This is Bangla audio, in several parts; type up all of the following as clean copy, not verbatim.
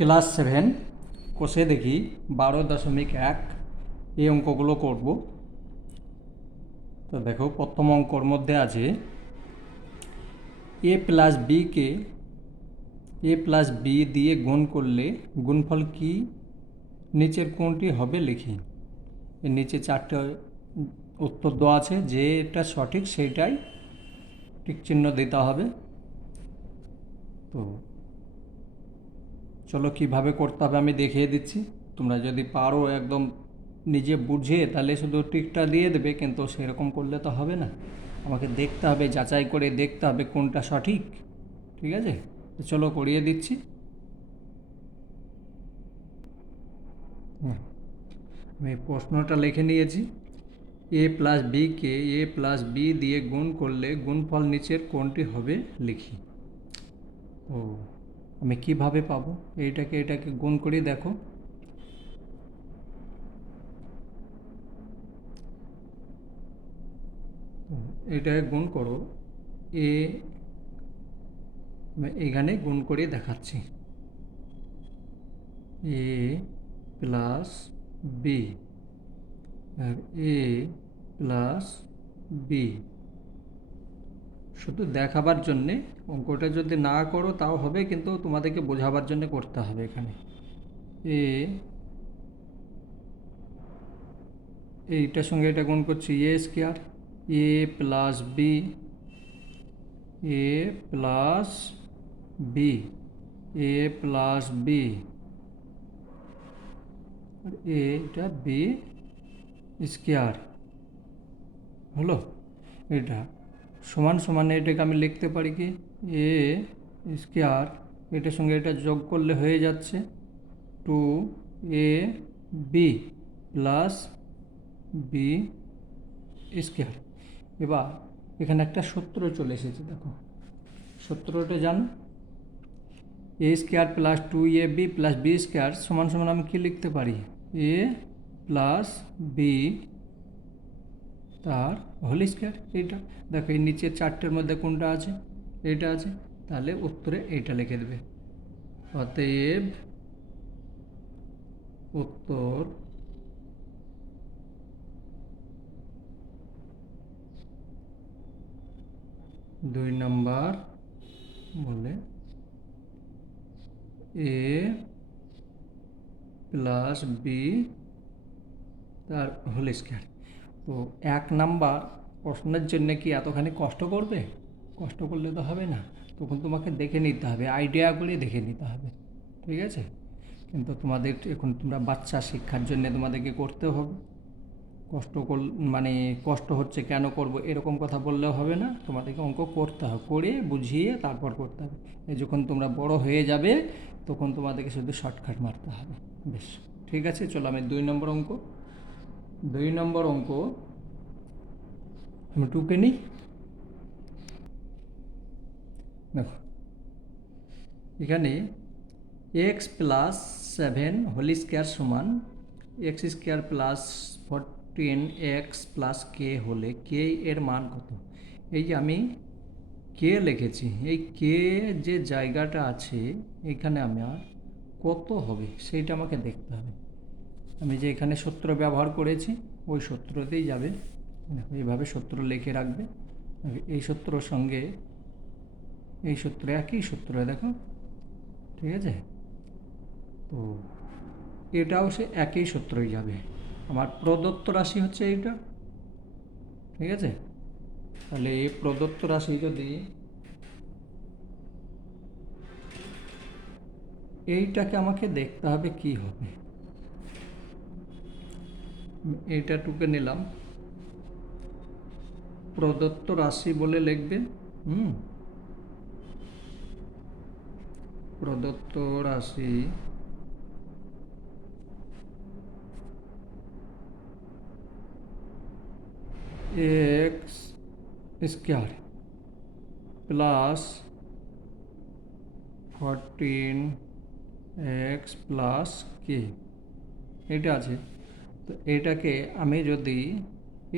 ক্লাস 7 কোষে দেখি 12.1 এই অঙ্কগুলো করব। তো দেখো, প্রথম অঙ্কর মধ্যে আছে এ প্লাস বিকে এ প্লাস বি দিয়ে গুণ করলে গুণফল কি নিচের কোনটি হবে লিখি। এর নিচে 4টে উত্তর দেওয়া আছে, যেটা সঠিক সেইটাই টিক চিহ্ন দিতে হবে। তো চলো কীভাবে করতে হবে আমি দেখিয়ে দিচ্ছি। তোমরা যদি পারো একদম নিজে বুঝে তাহলে শুধু টিকটা দিয়ে দেবে, কিন্তু সেরকম করলে তো হবে না। আমাকে দেখতে হবে, যাচাই করে দেখতে হবে কোনটা সঠিক। ঠিক আছে, তো চলো করিয়ে দিচ্ছি। আমি প্রশ্নটা লিখে নিয়েছি। এ প্লাস বিকে এ প্লাস বি দিয়ে গুণ করলে গুণফল নিচের কোনটি হবে লিখি। ও, আমি কিভাবে পাবো? এটাকে গুণ করি। দেখো, এটাকে গুণ করো। এ এখানে গুণ করে দেখাচ্ছি। এ প্লাস বি আর এ প্লাস বি, শুধু দেখাবার জন্যে। অঙ্কটা যদি না করো তাও হবে, কিন্তু তোমাদেরকে বোঝাবার জন্য করতে হবে। এখানে এ এইটার সঙ্গে এটা গুণ করছি, এ square. A plus B A plus B A plus B আর এটা বি স্কোয়ার হলো। এটা সমান সমান, এটাকে আমি লিখতে পারি কি এ স্কোয়ার, এটার সঙ্গে এটা যোগ করলে হয়ে যাচ্ছে 2ab প্লাস বি স্কোয়ার। এবার এখানে একটা সূত্র চলে এসেছে, দেখো সূত্রটা জানো। A square plus 2ab plus B square সমান সমান আমি কী লিখতে পারি, এ প্লাস বি তার হোল স্কোয়ার। এইটা দেখো, এই নিচের 4টের মধ্যে কোনটা আছে? এইটা আছে, তাহলে উত্তরে এইটা লিখে দেবে। অতএব উত্তর 2 নম্বর বলে এ প্লাস বি তার হোল স্কোয়ার। তো 1 নাম্বার প্রশ্নের জন্য কি এতখানি কষ্ট করবে? কষ্ট করলে তো হবে না, তখন তোমাকে দেখে নিতে হবে, আইডিয়া করে দেখে নিতে হবে। ঠিক আছে, কিন্তু তোমাদের এখন তোমরা বাচ্চা, শিক্ষার জন্য তোমাদেরকে করতে হবে। মানে কষ্ট হচ্ছে কেন করব এরকম কথা বললেও হবে না, তোমাদেরকে অঙ্ক করতে হবে, করে বুঝিয়ে তারপর করতে হবে। যখন তোমরা বড় হয়ে যাবে তখন তোমাদেরকে শুধু শর্টকাট মারতে হবে। বেশ, ঠিক আছে, চলো আমি 2 নম্বর অঙ্ক আমি টুকে নিই। দেখো, এখানে এক্স প্লাস 7 হোল স্কোয়ার সমান x square plus 14x plus k হলে কে এর মান কত? এই যে আমি কে লিখেছি, এই কে যে জায়গাটা আছে এখানে আমার কত হবে সেইটা আমাকে দেখতে হবে। আমি যে এখানে সূত্র ব্যবহার করেছি ওই সূত্রতেই যাবে। এইভাবে সূত্র লিখে রাখবে। এই সূত্রর সঙ্গে এই সূত্র একই সূত্র, দেখো। ঠিক আছে, তো এটাও সে একই সূত্রই যাবে। আমার প্রদত্ত রাশি হচ্ছে এইটা। ঠিক আছে, তাহলে এই প্রদত্ত রাশি যদি এইটাকে আমাকে দেখতে হবে কি হবে। এইটা টুকে নিলাম, প্রদত্ত রাশি বলে লিখবে। প্রদত্ত রাশি x square plus 14x plus k, এটা আছে। তো এটাকে আমি যদি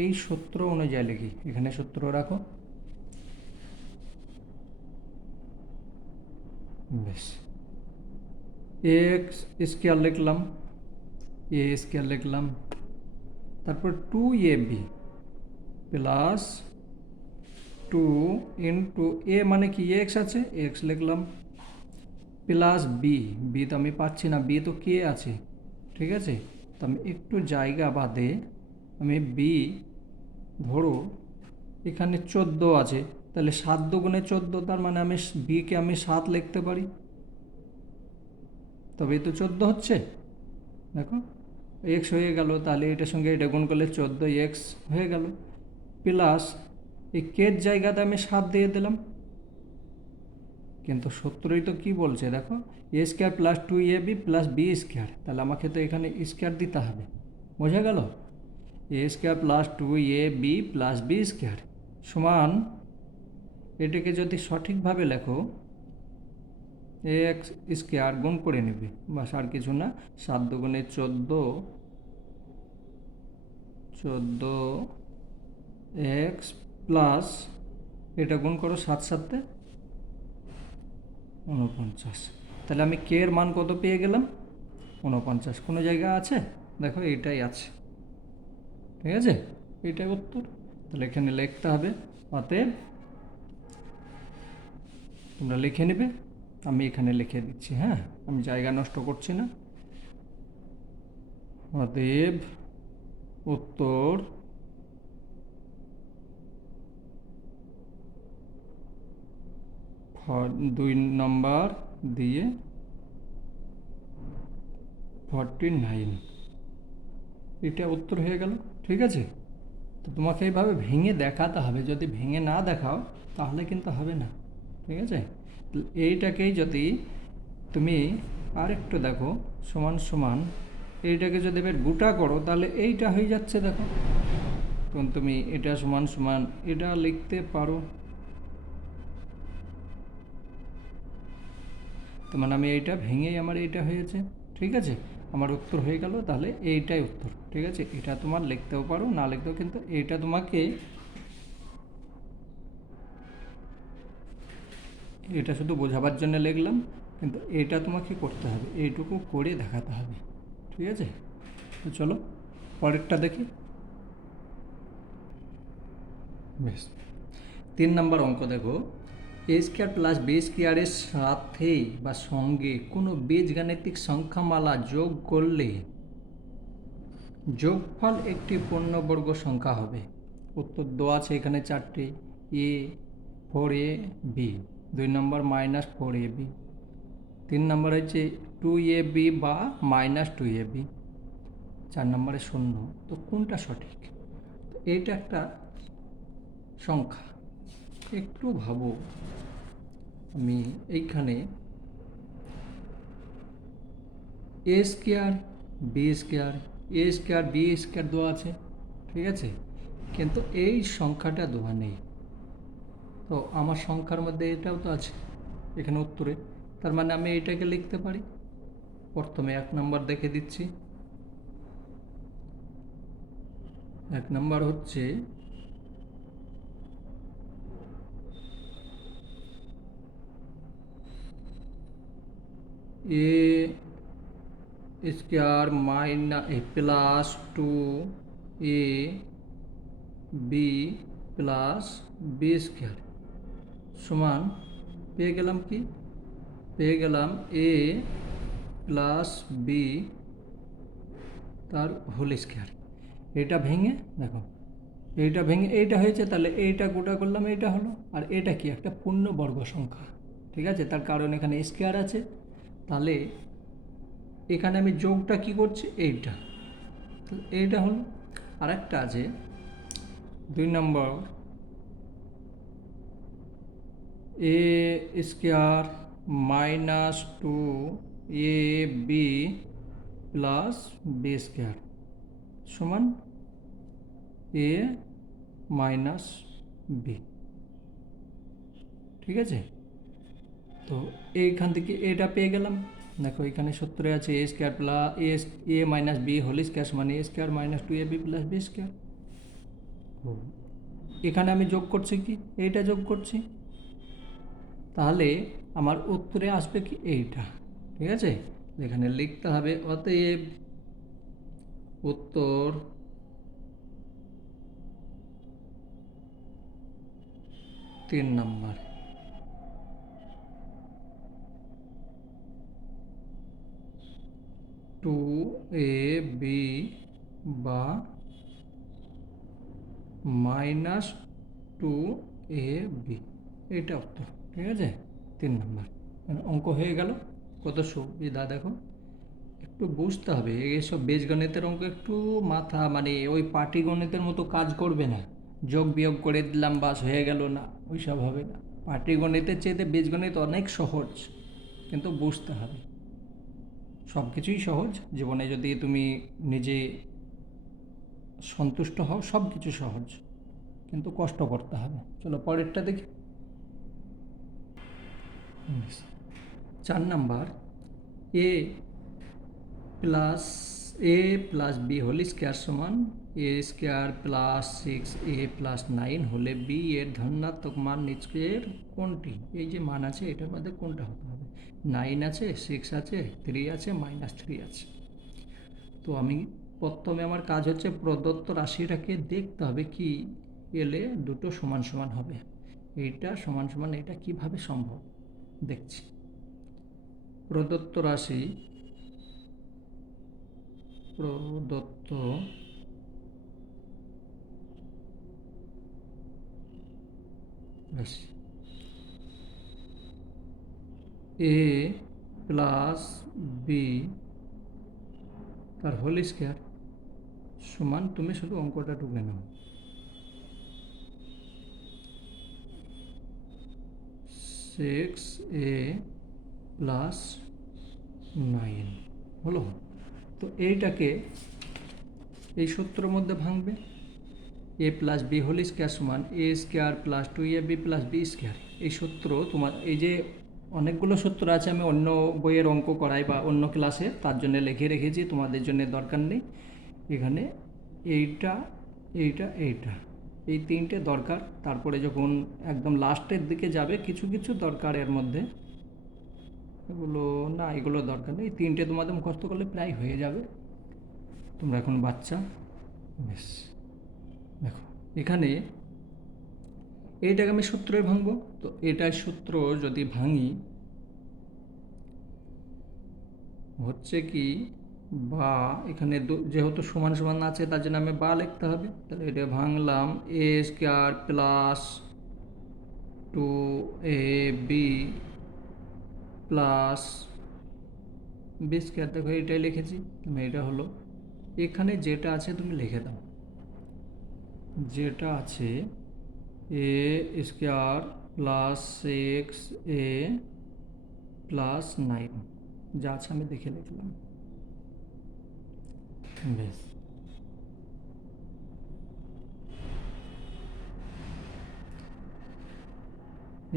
এই সূত্র অনুযায়ী লিখি, এখানে সূত্র রাখো। বেশ, এক্স স্কোয়ার লিখলাম, এ স্কোয়ার লিখলাম, তারপর 2ab প্লাস 2 ইন্টু এ মানে কি এক্স আছে, এক্স লিখলাম, প্লাস বি, বি তো আমি পাচ্ছি না, বি তো কে আছে, ঠিক আছে, তো আমি একটু জায়গা বাদে আমি বি ধরো এখানে 14 আছে, তাহলে 7 দুগুণে 14, তার মানে আমি বিকে আমি 7 লিখতে পারি, তবে তো 14 হচ্ছে, দেখো এক্স হয়ে গেল, তাহলে এটার সঙ্গে এটা গুণ করলে 14 এক্স হয়ে গেল, প্লাস এই কের জায়গাতে আমি 7 দিয়ে দিলাম, কিন্তু সূত্রই তো কী বলছে দেখো, a square plus 2ab plus B square, তাহলে আমাকে তো এখানে স্কোয়ার দিতে হবে, বোঝা গেল, a square plus 2ab plus B square সমান, এটাকে যদি সঠিকভাবে লেখো এক্স স্কোয়ার গুণ করে নেবে, বাস আর কিছু না, 7 দুগুণে 14 এক্স প্লাস এটা গুণ করো 7 7 49, তাহলে আমি কে এর মান কত পেয়ে গেলাম 49, কোনো জায়গা আছে দেখো এইটাই আছে, ঠিক আছে, এইটাই উত্তর, তাহলে এখানে লিখতে হবে, অতএব তোমরা লিখে নেবে, আমি এখানে লিখে দিচ্ছি, হ্যাঁ আমি জায়গা নষ্ট করছি না, অতএব উত্তর 2 নম্বর দিয়ে 49, এটা উত্তর হয়ে গেল, ঠিক আছে, তো তোমাকে এইভাবে ভেঙে দেখাতে হবে, যদি ভেঙে না দেখাও তাহলে কিন্তু হবে না, ঠিক আছে, এইটাকেই যদি তুমি আরেকটু দেখো সমান সমান, এইটাকে যদি এবার গোটা করো তাহলে এইটা হয়ে যাচ্ছে, দেখো তখন তুমি এটা সমান সমান এটা লিখতে পারো, তো মানে আমি এইটা ভেঙেই আমার এইটা হয়েছে, ঠিক আছে, আমার উত্তর হয়ে গেল, তাহলে এইটাই উত্তর, ঠিক আছে, এটা তোমার লিখতেও পারো না লিখতেও, কিন্তু এইটা তোমাকে, এটা শুধু বোঝাবার জন্য লিখলাম, কিন্তু এটা তোমাকে করতে হবে, এইটুকু করে দেখাতে হবে, ঠিক আছে, তো চলো পরেরটা দেখি, বেশ 3 নম্বর অঙ্ক দেখো, এ স্কোয়ার প্লাস বি স্কোয়ারের সাথে বা সঙ্গে কোনো বীজগাণিতিক সংখ্যামালা যোগ করলে যোগফল একটি পূর্ণবর্গ সংখ্যা হবে, উত্তর দেওয়া আছে এখানে 4টে, এ 4a বি, 2 নম্বর -4ab, 3 নম্বর হচ্ছে 2ab বা -2ab, 4 নম্বরে 0, তো কোনটা সঠিক, তো এইটা একটা সংখ্যা, একটু ভাবো, আমি এইখানে এ স্কোয়ার বি স্কোয়ার, এ স্কোয়ার বি স্কোয়ার দেওয়া আছে, ঠিক আছে, কিন্তু এই সংখ্যাটা দেওয়া নেই, তো আমার সংখ্যার মধ্যে এটাও তো আছে এখানে উত্তরে, তার মানে আমি এইটাকে লিখতে পারি, প্রথমে 1 নম্বর দেখে দিচ্ছি, 1 নম্বর হচ্ছে a square plus 2a b plus B square সমান, পেয়ে গেলাম কি, পেয়ে গেলাম এ প্লাস বি তার হোল স্কোয়ার, এটা ভেঙে দেখো, এইটা ভেঙে এইটা হয়েছে, তাহলে এইটা গোটা করলাম, এইটা হলো, আর এটা কি একটা পূর্ণবর্গ সংখ্যা, ঠিক আছে, তার কারণ এখানে স্কোয়ার আছে, তাহলে এখানে আমি যোগটা কি করছি, এইটা হলো, আর একটা আছে 2 নম্বর a square -2ab plus B square সমান এ মাইনাস বি, ঠিক আছে, তো এইখান থেকে এটা পেয়ে গেলাম, দেখো এখানে সূত্রে আছে a square plus a minus b whole square সমান a square -2ab plus B square, এখানে আমি যোগ করছি কি, এইটা যোগ করছি, তাহলে আমার উত্তরে আসবে কি এইটা, ঠিক আছে, এখানে লিখতে হবে অতএব উত্তর 3 নম্বর। 2ab বা -2ab, এটা উত্তর। ঠিক আছে, 3 নম্বর অঙ্ক হয়ে গেল। কত সুবিধা দেখো, একটু বুঝতে হবে এইসব বীজগণিতের অঙ্ক, একটু মাথা মানে ওই পাটিগণিতের মতো কাজ করবে না, যোগ বিয়োগ করে দিলাম বাস হয়ে গেল না, ওইসব হবে না। পাটিগণিতের চেয়ে বীজগণিত অনেক সহজ, কিন্তু বুঝতে হবে। সব কিছুই সহজ জীবনে, যদি তুমি নিজে সন্তুষ্ট হও সব কিছু সহজ, কিন্তু কষ্ট করতে হবে। চলো পরেরটা দেখি। 4 নাম্বার, এ প্লাস বি হোল স্কোয়ার সমান a square plus 6a plus 9 হলে বি এর ধনাত্মক মান নিচের কোনটি? এই যে মান আছে এটার মধ্যে কোনটা হতে হবে? 9 আছে, 6 আছে, 3 আছে, -3 আছে। তো আমি প্রথমে আমার কাজ হচ্ছে প্রদত্ত রাশিটাকে দেখতে হবে কি এলে দুটো সমান সমান হবে। এইটা সমান সমান এটা কিভাবে সম্ভব দেখছি। প্রদত্ত রাশি এ প্লাস বি তার হোল স্কোয়ার সমান, তুমি শুধু অঙ্কটা টুকে নাও, 6a প্লাস 9 হলো। তো এইটাকে এই সূত্রের মধ্যে ভাঙবে, a plus b whole square সমান a square plus 2ab plus B square. এই সূত্র তোমার, এই যে অনেকগুলো সূত্র আছে, আমি অন্য বইয়ের অঙ্ক করাই বা অন্য ক্লাসে, তার জন্য লিখে রেখেছি, তোমাদের জন্য দরকার নেই। এখানে এইটা এইটা এইটা এই তিনটে দরকার। তারপরে যখন একদম লাস্টের দিকে যাবে কিছু কিছু দরকার এর মধ্যে, এগুলো না, এগুলো দরকার নেই। তিনটে তোমাদের মুখস্থ করলে প্রায় হয়ে যাবে, তোমরা এখন বাচ্চা। বেশ, দেখো এখানে এইটাকে আমি সূত্রে ভাঙবো। তো এটার সূত্র যদি ভাঙি হচ্ছে কি, বা এখানে যেহেতু সমান সমান আছে তার জন্য আমি বা লিখতে হবে। তাহলে এটা ভাঙলাম, a square plus 2ab plus B square. দেখো এটাই লিখেছি, তুমি এটা হলো, এখানে যেটা আছে তুমি লিখে দাও, যেটা আছে a square plus 6a plus 9, যা আছে আমি দেখে লিখলাম। বেশ,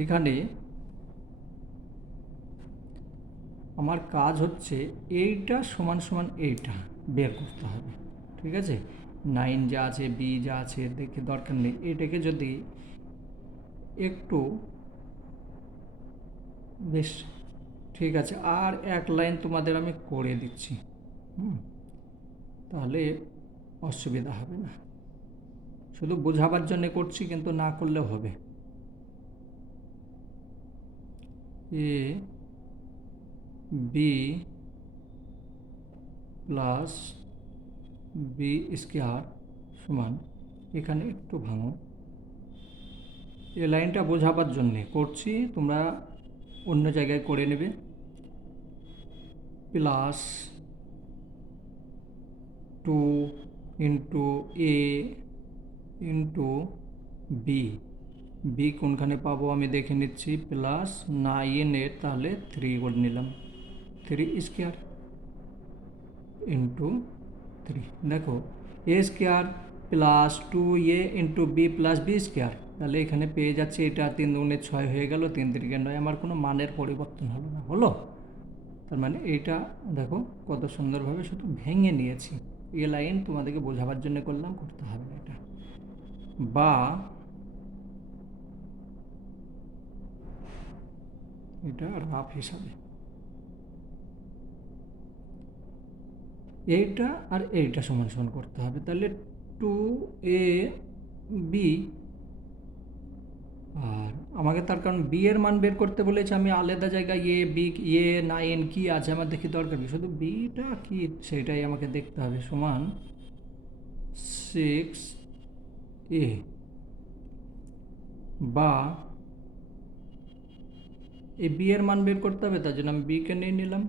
এখানে আমার কাজ হচ্ছে এইটা সমান সমান এইটা বের করতে হবে। ঠিক আছে, 9 যা আছে, বি যা আছে দেখে দরকার নেই। এটাকে যদি একটু, বেশ ঠিক আছে, আর এক লাইন তোমাদের আমি করে দিচ্ছি, তাহলে অসুবিধা হবে না। শুধু বোঝাবার জন্য করছি, কিন্তু না করলেও হবে। A B plus B square সমান, এখানে একটু ভাঙো, এই লাইনটা বোঝাবার জন্যে করছি, তোমরা অন্য জায়গায় করে নেবে। Plus 2 into a into B, B কোনখানে পাবো আমি দেখে নিচ্ছি, প্লাস 9 তাহলে 3 করে নিলাম, 3 স্কোয়ার ইন্টু 3। দেখো a square plus 2a into B plus B square, তাহলে এখানে পেয়ে যাচ্ছে এটা 3 দুগুণে 6 হয়ে গেল, 3 3 9, আমার কোনো মানের পরিবর্তন হলো না, হলো। তার মানে এইটা দেখো কত সুন্দরভাবে শুধু ভেঙে নিয়েছি, এ লাইন তোমাদেরকে বোঝাবার জন্য করলাম, করতে হবে না এটা। বা এটা রাফ হিসাবে এইটা আর এইটা সমান সমান করতে হবে, তাহলে 2ab। আর আমাকে তার কারণ বি এর মান বের করতে বলেছে, আমি আলাদা জায়গায় এ বি এ না এন কী আছে আমার দেখি দরকার কি, শুধু বিটা কি সেটাই আমাকে দেখতে হবে। সমান 6a বা এই বি এর মান বের করতে হবে, তার জন্য আমি বিকে নিয়ে নিলাম।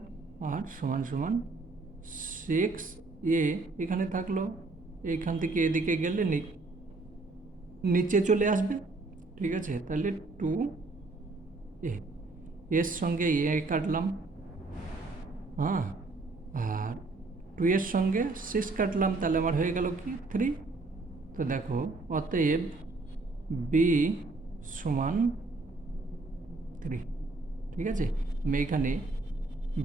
আর সমান সমান 6a এখানে থাকলো, এইখান থেকে এদিকে গেলে নিচে চলে আসবে। ঠিক আছে, তাহলে 2a এর সঙ্গে এ কাটলাম, হ্যাঁ, আর 2 এর সঙ্গে 6 কাটলাম, তাহলে আমার হয়ে গেল কি 3। তো দেখো, অতএব বি সমান 3। ঠিক আছে, আমি এখানে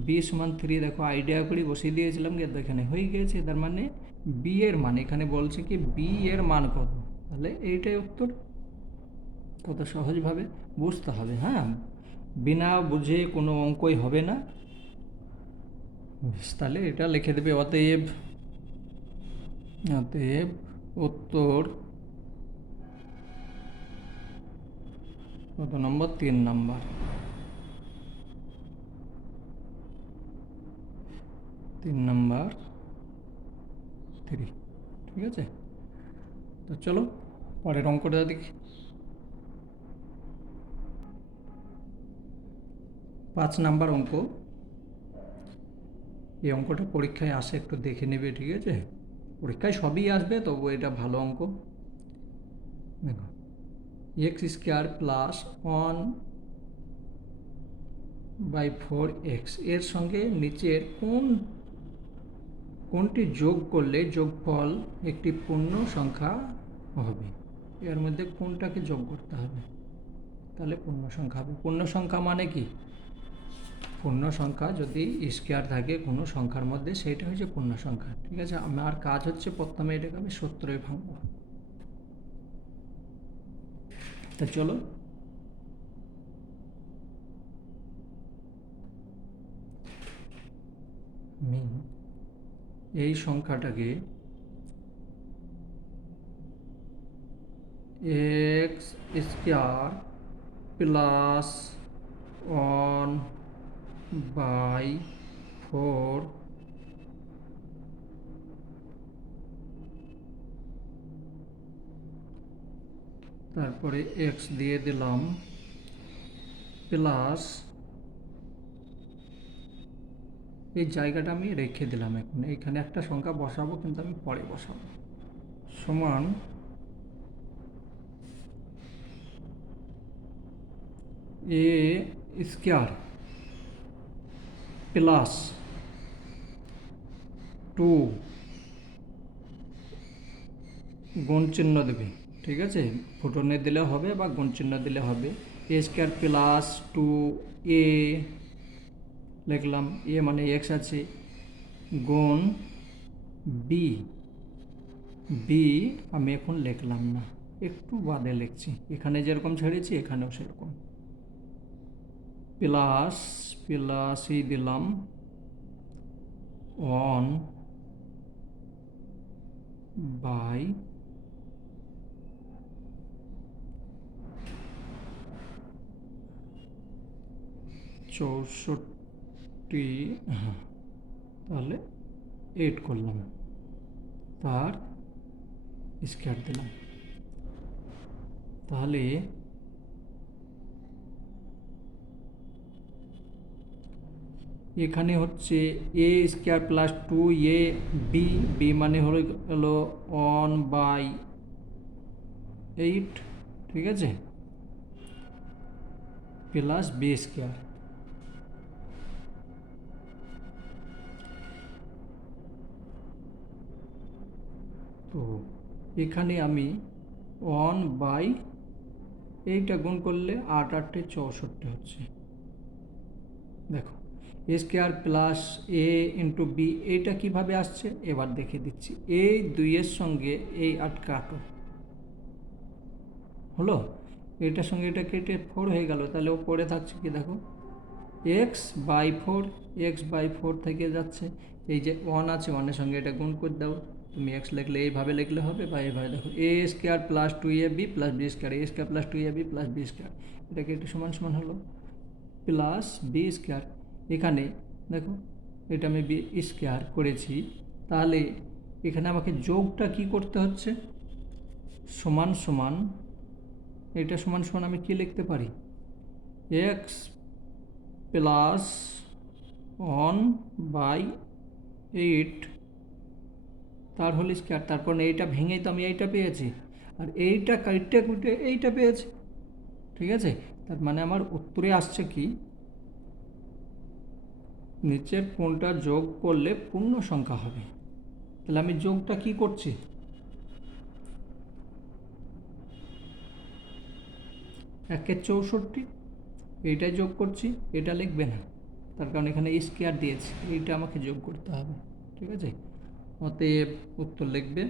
বি সমান 3 দেখো আইডিয়া করে বসিয়ে দিয়েছিলাম, কিন্তু এখানে হয়ে গিয়েছে। তার মানে বি এর মান, এখানে বলছে কি বি এর মান কত, তাহলে এইটাই উত্তর। কত সহজভাবে বুঝতে হবে, হ্যাঁ, বিনা বুঝে কোনো অঙ্কই হবে না। তাহলে এটা লিখে দেবে, অতএব অতএব উত্তর কত নম্বর, 3 নম্বর। 3 নম্বর 3। ঠিক আছে, তো চলো পরের অঙ্কটা দেখি। 5 নাম্বার অঙ্ক। এই অঙ্কটা পরীক্ষায় আসে, একটু দেখে নেবে। ঠিক আছে, পরীক্ষায় সবই আসবে, তবু এটা ভালো অঙ্ক। দেখো, x² প্লাস 1/4x এর সঙ্গে নিচের কোনটি যোগ করলে যোগফল একটি পূর্ণ সংখ্যা হবে? এর মধ্যে কোনটাকে যোগ করতে হবে, তাহলে পূর্ণ সংখ্যা হবে। পূর্ণ সংখ্যা মানে কি, পূর্ণ সংখ্যা যদি স্কোয়ার থাকে কোনো সংখ্যার মধ্যে, সেইটা হচ্ছে পূর্ণ সংখ্যা। ঠিক আছে, আমার কাজ হচ্ছে প্রথমে এটাকে আমি 70-এ ভাঙবো। তা চলো, আমি এই সংখ্যাটাকে x² প্লাস 1/4 তারপরে x দিয়ে দিলাম প্লাস, এই জায়গাটা আমি রেখে দিলাম। এখন এইখানে একটা সংখ্যা বসাবো, কিন্তু আমি পরে বসাবো। সমান a² প্লাস 2 গুণ চিহ্ন দেবে। ঠিক আছে, ফুটনে দিলে হবে বা গুণ চিহ্ন দিলে হবে। a² প্লাস 2a লিখলাম, এ মানে x আছে, গুণ বি, বি আমি এখন লিখলাম না, একটু বাদে লিখছি, এখানে যেরকম ছেড়েছি এখানেও সেরকম, প্লাস প্লাসই দিলাম 1/64, হ্যাঁ, তাহলে 8 করলাম, তার স্কোয়ার দিলাম। তাহলে এখানে হচ্ছে a² প্লাস 2ab, বি মানে হলো 1/8। ঠিক আছে, প্লাস b²। তো এখানে আমি 1/8 গুণ করলে 8×8 = 64 হচ্ছে। দেখো, a² plus a into B, এইটা কীভাবে আসছে এবার দেখে দিচ্ছি। এই 2-এর সঙ্গে এই 8 কাটো, হলো, এটার সঙ্গে এটা কেটে 4 হয়ে গেল, তাহলে ও পড়ে থাকছে কি দেখো, x/4 থেকে যাচ্ছে, এই যে 1 আছে 1-এর সঙ্গে এটা গুণ করে দাও, তুমি x লিখলে এইভাবে লিখলে হবে, বা এইভাবে দেখো a² + 2ab + b², a² + 2ab + b², এটাকে একটু সমান সমান হলো প্লাস b²। এখানে দেখো এটা আমি b² করেছি, তাহলে এখানে আমাকে যোগটা কি করতে হচ্ছে, সমান সমান, এটা সমান সমান আমি কি লিখতে পারি, x প্লাস 1/8 তার হোল স্কয়ার, তারপর এইটা ভেঙেই তো আমি এইটা পেয়েছি, আর এইটা কাইটটা কুটে এইটা পেয়েছি, ঠিক আছে। তার মানে আমার উত্তরে আসছে কি, নিচের কোনটা যোগ করলে পূর্ণ সংখ্যা হবে। তাহলে আমি যোগটা কি করছি, 1/64, এইটাই যোগ করছি, এটা লিখবে না, তার কারণ এখানে স্কয়ার দিয়েছি, এইটা আমাকে যোগ করতে হবে, ঠিক আছে। অতএব উত্তর লিখবে,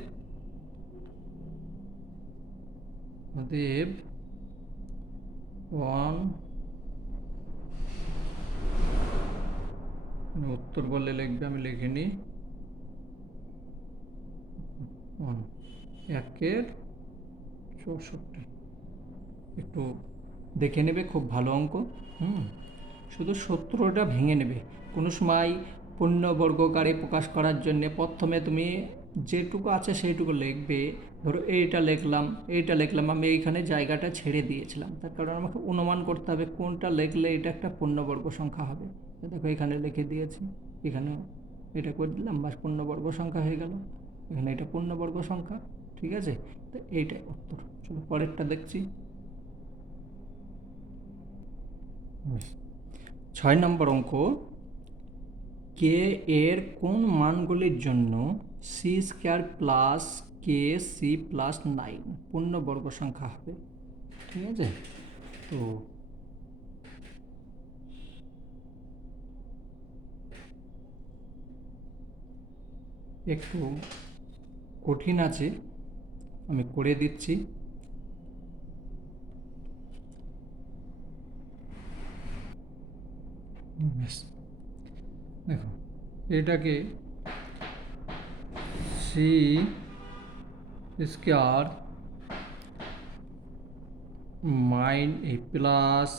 অতএব 1, উত্তর বললে লিখবে, আমি লিখে নিই 1/64। একটু দেখে নেবে, খুব ভালো অঙ্ক। শুধু সূত্রটা ভেঙে নেবে। কোনো সময় পূর্ণবর্গকারে প্রকাশ করার জন্যে প্রথমে তুমি যেটুকু আছে সেইটুকু লিখবে। ধরো এইটা লিখলাম, আমি এইখানে জায়গাটা ছেড়ে দিয়েছিলাম, তার কারণ আমাকে অনুমান করতে হবে কোনটা লিখলে এটা একটা পূর্ণবর্গ সংখ্যা হবে। দেখো এখানে লিখে দিয়েছি, এখানেও এটা করে দিলাম, বাস পূর্ণবর্গ সংখ্যা হয়ে গেল, এখানে এটা পূর্ণবর্গ সংখ্যা, ঠিক আছে। তো এইটাই উত্তর। চলো পরেরটা দেখছি। 6 নম্বর অঙ্ক, কে এর কোন মানগুলির জন্য c² প্লাস kc+9 পূর্ণবর্গ সংখ্যা হবে, ঠিক আছে। তো একটু কঠিন আছে, আমি করে দিচ্ছি। দেখো এটাকে c² প্লাস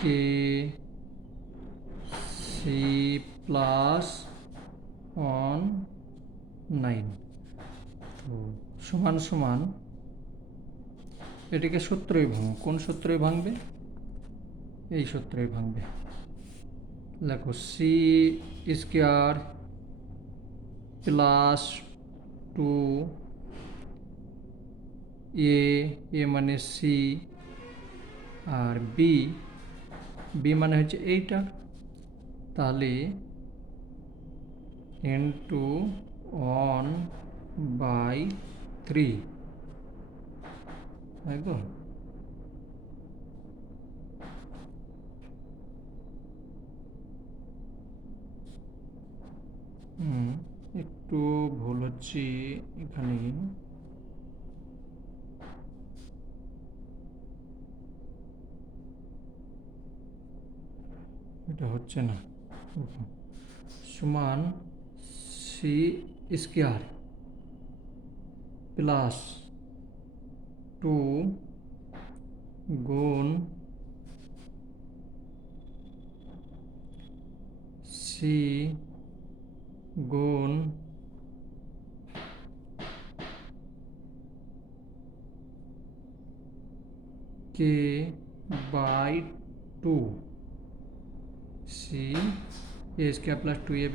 kc+9, তো সমান সমান, এটাকে সূত্রই ভাঙো, কোন সূত্রই ভাঙবে, এই সূত্রই ভাঙবে। দেখো c² প্লাস 2a মানে c, আর b মানে হচ্ছে এইটা, তাহলে into 1/3, তাই তো। একটু ভুল হচ্ছে এখানে, এটা হচ্ছে না, সমান c² প্লাস 2 গুণ c গুণ k/2, c a² plus 2ab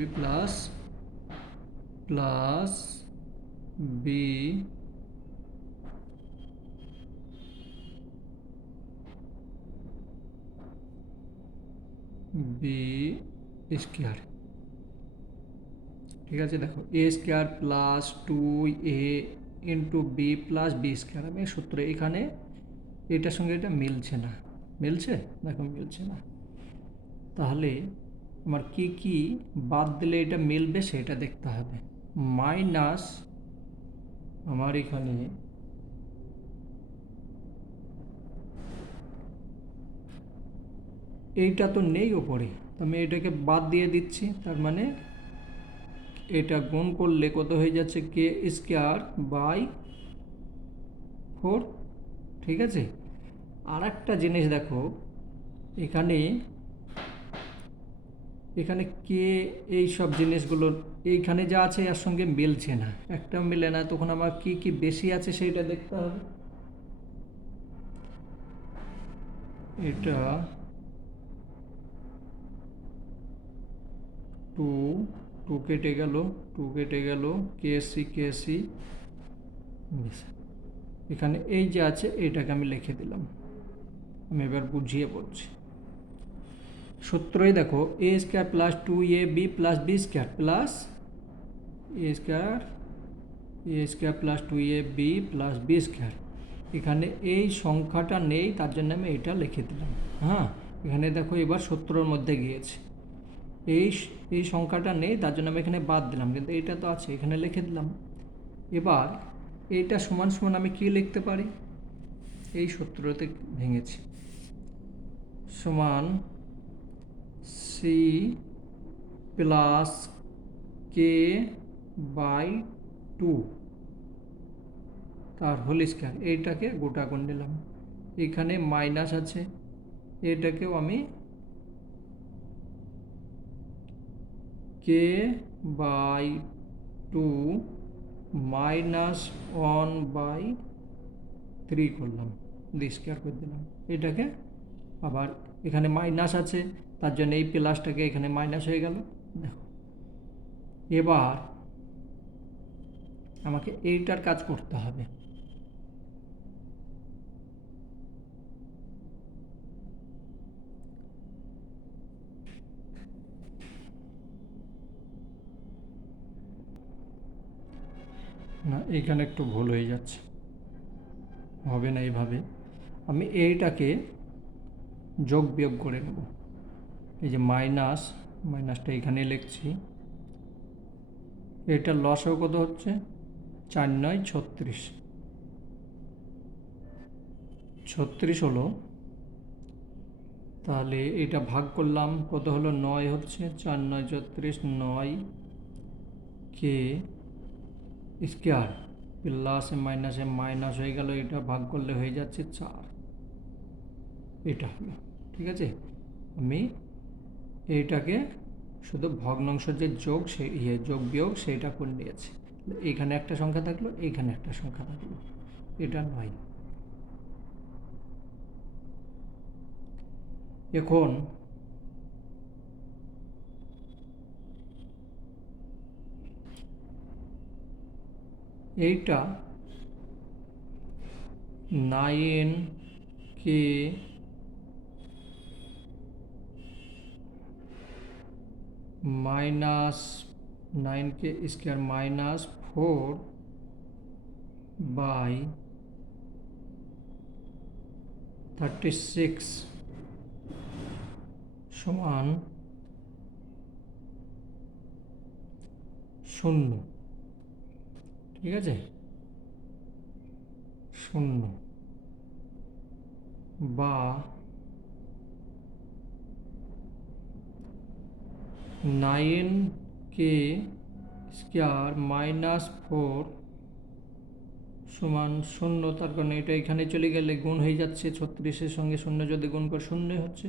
plus b b², ঠিক আছে। দেখো a² plus 2a into B plus b², আমি সূত্র এখানে এটার সঙ্গে এটা মিলছে না, মিলছে, দেখো মিলছে না, তাহলে আমার কি কি বাদ দিলে এটা মিলবে সেটা দেখতে হবে। মাইনাস আমার এখানে এইটা তো নেই ওপরে, আমি এটাকে বাদ দিয়ে দিচ্ছি। তার মানে এটা গুণ করলে কত হয়ে যাচ্ছে, কে স্কোয়ার বাই 4। ঠিক আছে। আর একটা জিনিস দেখো, এখানে এখানে কে এই সব জিনিসগুলো এইখানে যা আছে এর সঙ্গে মিলছে না, একটা মিলে না, তখন আমার কি কি বেশি আছে সেইটা দেখতে হবে। এটা 2, 2 কেটে গেল, 2 কেটে গেল, কেসি এখানে এই যে আছে এইটাকে আমি লিখে দিলাম। আমি এবার বুঝিয়ে বলছি। সূত্রই দেখো, a square plus 2ab plus B square plus a square plus 2ab plus B square. এখানে এই সংখ্যাটা নেই, তার জন্য আমি এটা লিখে দিলাম। হ্যাঁ, এখানে দেখো এবার সূত্রের মধ্যে গিয়েছে, এই সংখ্যাটা নেই, তার জন্য আমি এখানে বাদ দিলাম, কিন্তু এইটা তো আছে, এখানে লিখে দিলাম। এবার এইটা সমান সমান আমি কি লিখতে পারি, এই সূত্রতে ভেঙেছি, সমান সি প্লাস কে বাই 2 তার হোল স্কোয়ার। এইটাকে গোটা করে নিলাম, এখানে মাইনাস আছে, এটাকেও আমি কে বাই 2 মাইনাস 1/3 করলাম, দিয়ে স্কোয়ার করে দিলাম। এটাকে আবার এখানে মাইনাস আছে, তার জন্য এই প্লাসটাকে এখানে মাইনাস হয়ে গেল। দেখো এবার আমাকে এইটার কাজ করতে হবে। না, এখানে একটু ভুল হয়ে যাচ্ছে, হবে না এইভাবে। আমি এইটাকে যোগ বিয়োগ করে নেব। এই যে মাইনাসটা এখানে লিখছি, এটার লসও কত হচ্ছে, 4 9 36 হলো। তাহলে এটা ভাগ করলাম, কত হলো, 9 হচ্ছে, 4 9 36, 9 কে স্কোয়ার প্লাসে মাইনাসে মাইনাস হয়ে গেল, এটা ভাগ করলে হয়ে যাচ্ছে 4। এটা হলো, ঠিক আছে। আমি এইটাকে শুধু ভগ্নাংশ যে যোগ, সেই যোগ বিয়োগ সেইটা করে নিয়েছি। এইখানে একটা সংখ্যা থাকলো, এইখানে একটা সংখ্যা থাকলো, এটা 9। এখন এইটা 9কে মাইনাস 9কে স্কোয়ার মাইনাস 4/36 সমান 0। ঠিক আছে, 0 বা 9কে স্কোয়ার মাইনাস 4 সমান 0। তার কারণে এটা এখানে চলে গেলে গুণ হয়ে যাচ্ছে, 36-এর সঙ্গে 0 যদি গুণ করে 0 হচ্ছে,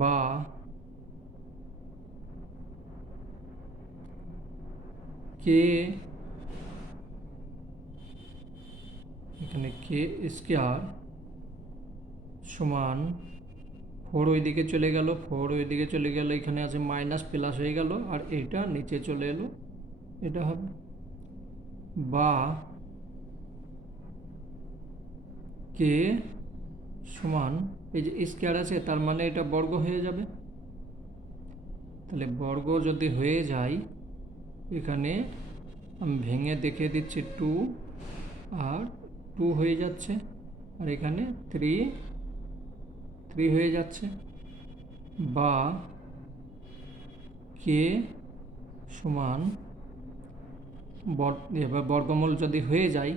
বা কে এখানে কে স্কোয়ার সমান 4 ওইদিকে চলে গেল, 4 ওইদিকে চলে গেল, এখানে আছে মাইনাস প্লাস হয়ে গেল, আর এটা নিচে চলে এলো, এটা হবে। বা কে সমান, এই যে স্কোয়ার আছে তার মানে এটা বর্গ হয়ে যাবে, তাহলে বর্গ যদি হয়ে যায়, এখানে আমি ভেঙে দেখিয়ে দিচ্ছি, 2 আর 2 হয়ে যাচ্ছে, আর এখানে 3 হয়ে যাচ্ছে। বা কে সমান এবার বর্গমূল যদি হয়ে যায়,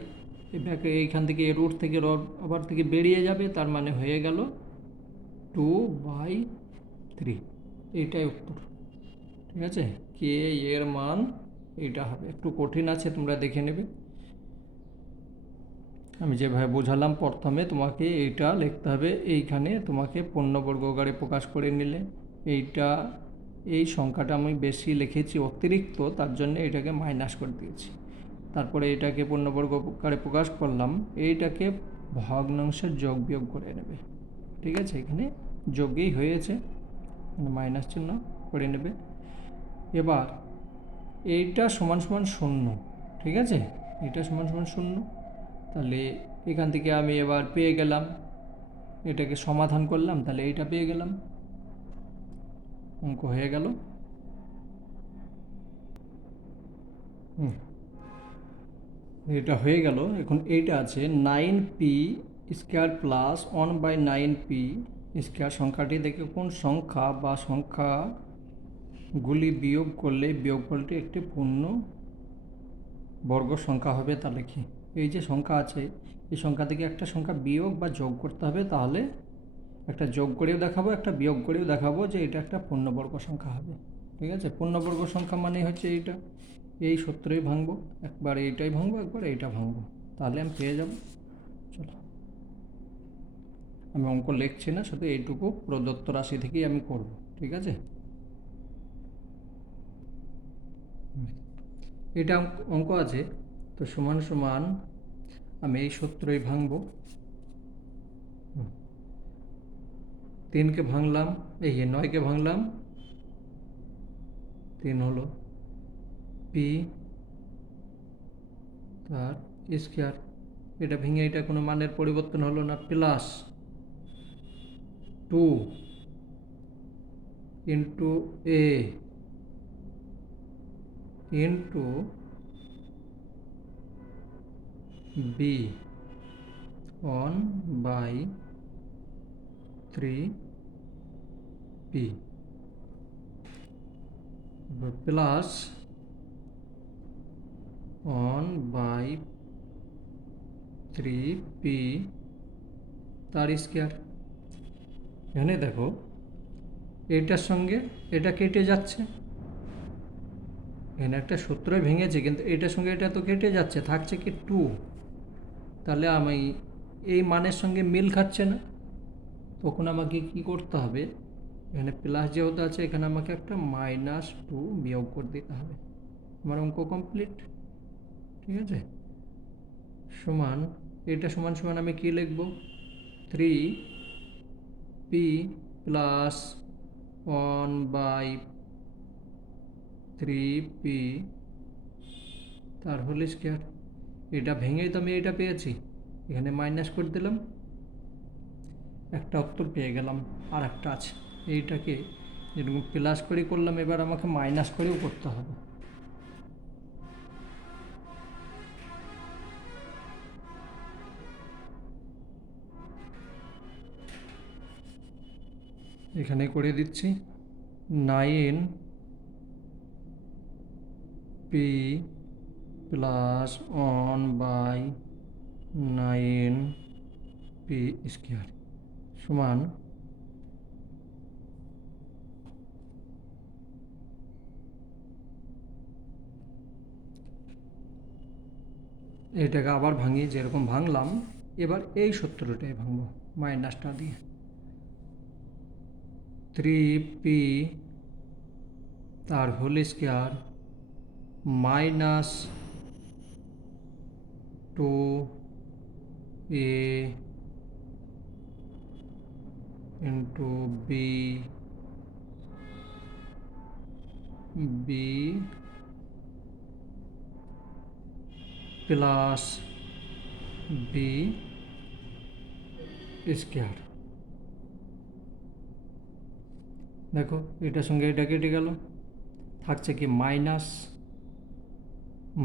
এটাকে এইখান থেকে রুট থেকে আবার থেকে বেরিয়ে যাবে, তার মানে হয়ে গেল 2/3, এইটাই উত্তর। ঠিক আছে, কে এর মান এইটা হবে। একটু কঠিন আছে, তোমরা দেখে নেবে। আমি যেভাবে বোঝালাম, প্রথমে তোমাকে এইটা লিখতে হবে, এইখানে তোমাকে পূর্ণবর্গ আকারে প্রকাশ করে নিলে এইটা, এই সংখ্যাটা আমি বেশি লিখেছি অতিরিক্ত, তার জন্য এটাকে মাইনাস করে দিয়েছি। তারপরে এটাকে পূর্ণবর্গ আকারে প্রকাশ করলাম, এইটাকে ভগ্নাংশের যোগ বিয়োগ করে নেবে। ঠিক আছে, এখানে যোগই হয়েছে, মাইনাস চিহ্ন করে নেবে। এবার এইটা সমান সমান 0, ঠিক আছে, এটা সমান সমান 0। তাহলে এখান থেকে আমি এবার পেয়ে গেলাম, এটাকে সমাধান করলাম, তাহলে এইটা পেয়ে গেলাম, অঙ্ক হয়ে গেল। এটা হয়ে গেল। এখন এইটা আছে 9p² প্লাস 1/9p স্কোয়ার। সংখ্যাটি দেখে কোন সংখ্যা বা সংখ্যাগুলি বিয়োগ করলে বিয়োগফলটি একটি পূর্ণ বর্গ সংখ্যা হবে, তা লিখি। এই যে সংখ্যা আছে, এই সংখ্যা থেকে একটা সংখ্যা বিয়োগ বা যোগ করতে হবে, তাহলে একটা যোগ করেও দেখাবো, একটা বিয়োগ করেও দেখাবো যে এটা একটা পূর্ণবর্গ সংখ্যা হবে। ঠিক আছে, পূর্ণবর্গ সংখ্যা মানে হচ্ছে এইটা, এই সূত্রেই ভাঙবো, একবার এইটাই ভাঙবো, একবার এইটা ভাঙবো, তাহলে আমি পেয়ে যাব। চলো, আমি অঙ্ক লিখছি না, শুধু এইটুকু প্রদত্ত রাশি থেকেই আমি করব। ঠিক আছে, এটা অঙ্ক আছে তো, সমান সমান আমি এই সূত্রই ভাঙবো। 3কে ভাঙলাম, এই 9কে ভাঙলাম, 3 হলো পি তার স্কোয়ার। এটা ভেঙে এটা কোনো মানের পরিবর্তন হলো না, plus 2 into a into b 1/3p plus 1/3p তার স্কোয়ার। এখানে দেখো, এটার সঙ্গে এটা কেটে যাচ্ছে, এখানে একটা সূত্রই ভেঙেছে, কিন্তু এটার সঙ্গে এটা তো কেটে যাচ্ছে, থাকছে কি 2। তাহলে আমি এই মানের সঙ্গে মিল খাচ্ছে না, তখন আমাকে কি করতে হবে, এখানে প্লাস যেহেতু আছে, এখানে আমাকে একটা -2 বিয়োগ করে দিতে হবে। আমার অঙ্ক কমপ্লিট। ঠিক আছে, সমান, এটা সমান সমান আমি কি লিখব, 3p প্লাস 1/3p তার হোল স্কোয়ার। এটা ভেঙেই তো আমি এটা পেয়েছি, এখানে মাইনাস করে দিলাম, একটা উত্তর পেয়ে গেলাম। আর একটা আছে, এইটাকে যেরকম প্লাস করে করলাম, এবার আমাকে মাইনাস করেও করতে হবে। এখানে করে দিচ্ছি, 9p প্লাস 1/9p স্কোয়ার সমান এটাকে আবার ভাঙি, যেরকম ভাঙলাম, এবার এই সূত্রটাই ভাঙবো মাইনাসটা দিয়ে। 3p তার whole square minus 2a into b plus b square. দেখো, এটার সঙ্গে এটা কেটে গেল, থাকছে কি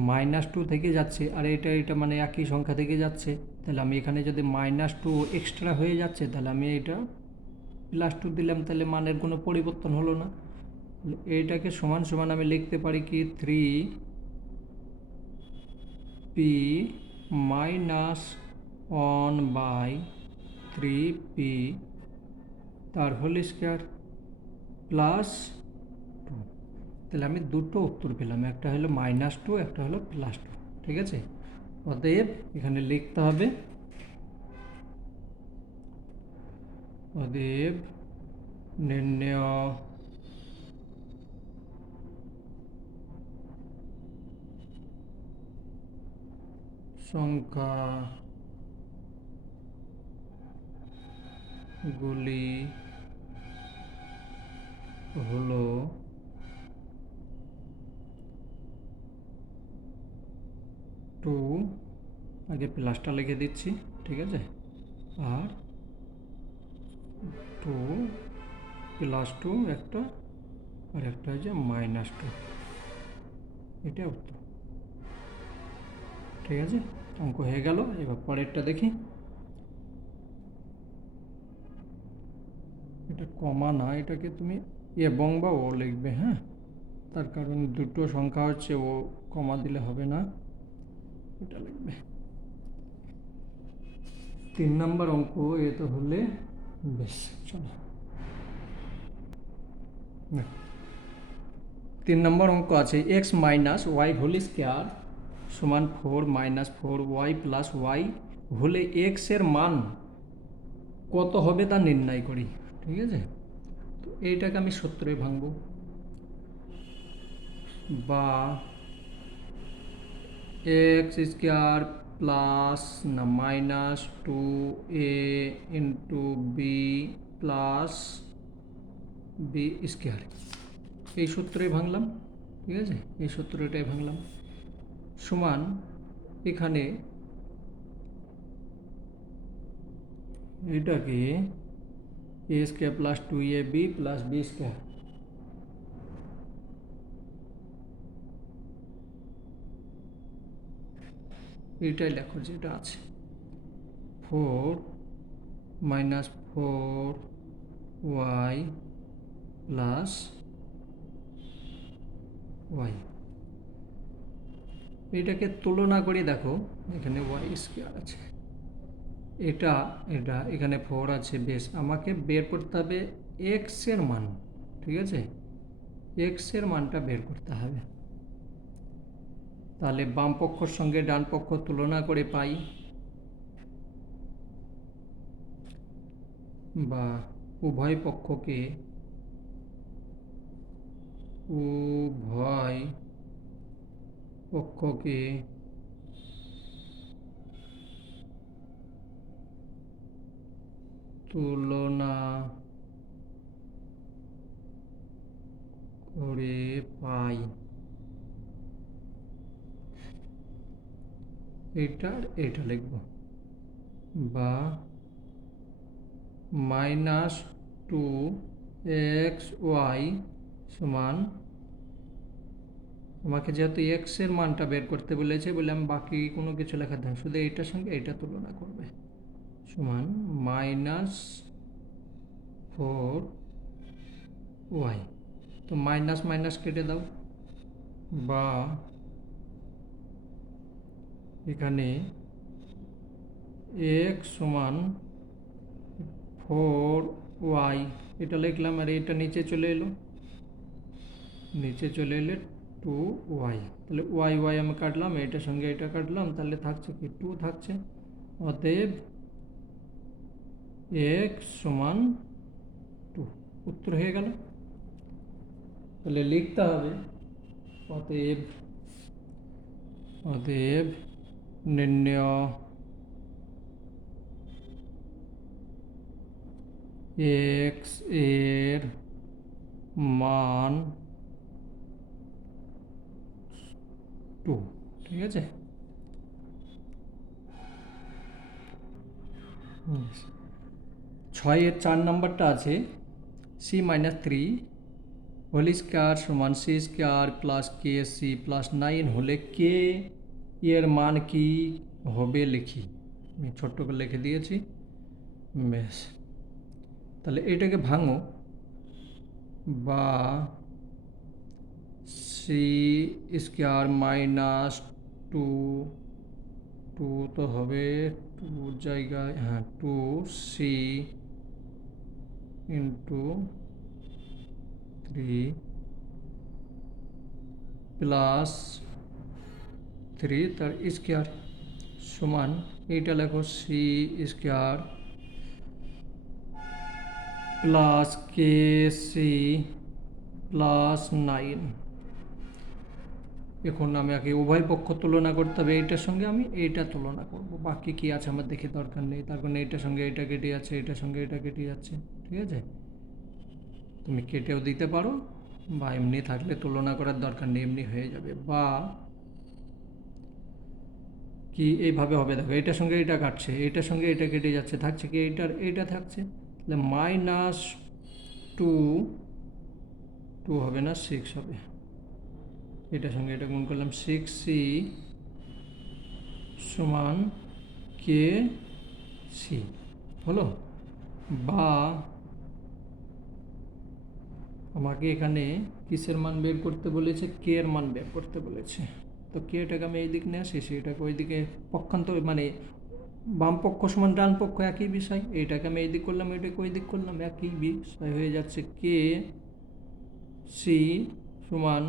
-2 থেকে যাচ্ছে, আর এটা মানে একই সংখ্যা থেকে যাচ্ছে, তাহলে আমি এখানে যদি -2 এক্সট্রা হয়ে যাচ্ছে, তাহলে আমি এটা +2 দিলাম, তাহলে মানের কোনো পরিবর্তন হলো না। এইটাকে সমান সমান আমি লিখতে পারি কি, 3p - 1/3p তার হোল স্কোয়ার প্লাস 2। তাহলে আমি দুটো উত্তর পেলাম, একটা হলো -2, একটা হলো +2। ঠিক আছে, অতএব এখানে লিখতে হবে, অতএব নির্ণেয় সংখ্যাগুলি হলো 2, আগে প্লাসটা লিখে দিচ্ছি, ঠিক আছে, আর 2 +2 একটা, আর একটা হচ্ছে -2, এটা উত্তর। ঠিক আছে, অঙ্ক হয়ে গেল। এবার পরেরটা দেখি। এটা কমা না, এটাকে তুমি এবং বা ও লিখবে, হ্যাঁ, তার কারণ দুটো সংখ্যা হচ্ছে, ও কমা দিলে হবে না, এটা লিখবে। 3 নম্বর অঙ্ক এ তো হলে বেশ। চলো 3 নম্বর অঙ্ক আছে x - y হোল স্কোয়ার সমান 4 - 4y + y হলে x এর মান কত হবে তা নির্ণয় করি। ঠিক আছে, তো এইটাকে আমি সূত্রে ভাঙব, বা x স্কোয়ার প্লাস না -2a into B plus B square, এই সূত্রে ভাঙলাম। ঠিক আছে, এই সূত্রটাই ভাঙলাম, সমান এখানে এটাকে a square plus 2ab plus B square, এইটাই লেখো যেটা আছে, 4 - 4y প্লাস y, এটাকে তুলনা করে দেখো, এখানে y স্কোয়ার আছে, এটা এটা এখানে 4 আছে, বেশ, আমাকে বের করতে হবে x এর মান। ঠিক আছে, x এর মানটা বের করতে হবে। তাহলে বাম পক্ষর সঙ্গে ডান পক্ষ তুলনা করে পাই, বা উভয় পক্ষকে তুলনা করে পাই, এটা লিখব, বা -2xy সমান, আমাকে যেহেতু x এর মানটা বের করতে বলেছে বলে আমি বাকি কোনো কিছু লেখার দাম, শুধু এইটার সঙ্গে এইটা তুলনা করবে, সমান -4y, তো মাইনাস মাইনাস কেটে দাও, বা এখানে x সমান 4y, এটা লিখলাম, আর এটা নিচে চলে এলো, নিচে চলে এলে 2y, তাহলে y y আমি কাটলাম, এটার সঙ্গে এটা কাটলাম, তাহলে থাকছে কি 2 থাকছে, অতএব x সমান 2, উত্তর হয়ে গেল। তাহলে লিখতে হবে, অতএব অতএব নির্ণেয় x এর মান 2। ঠিক আছে, 6-এর 4 নম্বরটা আছে c - 3 হোল স্কোয়ার সমান c square plus kc plus 9 হলে k এর মান কি হবে লিখি, আমি ছোট্ট করে লিখে দিয়েছি, বেশ। তাহলে এটাকে ভাঙো, বা সি স্কোয়ার মাইনাস 2, 2 তো হবে 2 জায়গায়, হ্যাঁ 2c ইন্টু 3 প্লাস 3 তার স্কোয়ার সমান এইটা লেখো C square plus K C plus 9। এখন আমাকে উভয় পক্ষ তুলনা করতে হবে, এইটার সঙ্গে আমি এইটা তুলনা করব, বাকি কি আছে আমার দেখে দরকার নেই। তার কারণে এইটার সঙ্গে এটা কেটে যাচ্ছে, এটার সঙ্গে এটা কেটে যাচ্ছে, ঠিক আছে। তুমি কেটেও দিতে পারো বা এমনি থাকলে তুলনা করার দরকার নেই, এমনি হয়ে যাবে। বা কি এইভাবে হবে, দেখো এটার সঙ্গে এটা কাটছে, এটার সঙ্গে এটা কেটে যাচ্ছে, থাকছে কি এইটা থাকছে, তাহলে -2 হবে না 6 হবে। এটার সঙ্গে এটা গুণ করলাম 6c সমান কে সি হলো। বা আমাকে এখানে কিসের মান বের করতে বলেছে, কে এর মান বের করতে বলেছে। তো কে এটাকে আমি এই দিক নিয়ে আসি, সেটাকে ওই দিকে পক্ষান্তর, মানে বাম পক্ষ সমান ডান পক্ষ একই বিষয়, এইটাকে আমি এই দিক করলাম, এটাকে ওই দিক করলাম, একই বিষয় হয়ে যাচ্ছে। কে সি সমান,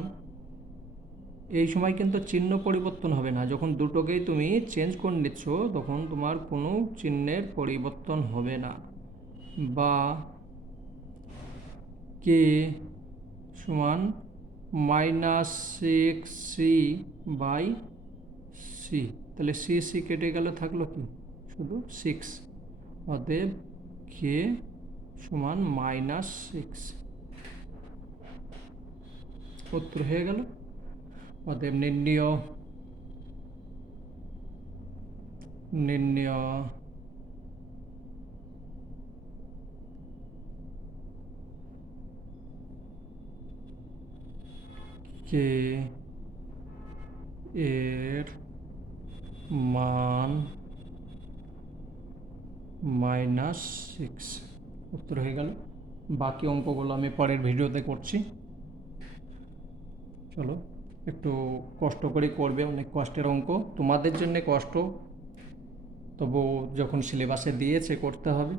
এই সময় কিন্তু চিহ্ন পরিবর্তন হবে না, যখন দুটোকেই তুমি চেঞ্জ করে নিচ্ছ তখন তোমার কোনো চিহ্নের পরিবর্তন হবে না। বা কে সমান -6c/c, তাহলে সি কেটে গেল, থাকলো কি শুধু 6। অতএব কে সমান -6, উত্তর হয়ে গেল। অতএব নির্ণয় কে এর মান -6, উত্তর হয়ে গেল। বাকি অঙ্কগুলো আমি পরের ভিডিওতে করছি। চলো, একটু কষ্ট করে করবে, অনেক কষ্টের অঙ্ক, তোমাদের জন্য কষ্ট, তবু যখন সিলেবাসে দিয়েছে করতে হবে।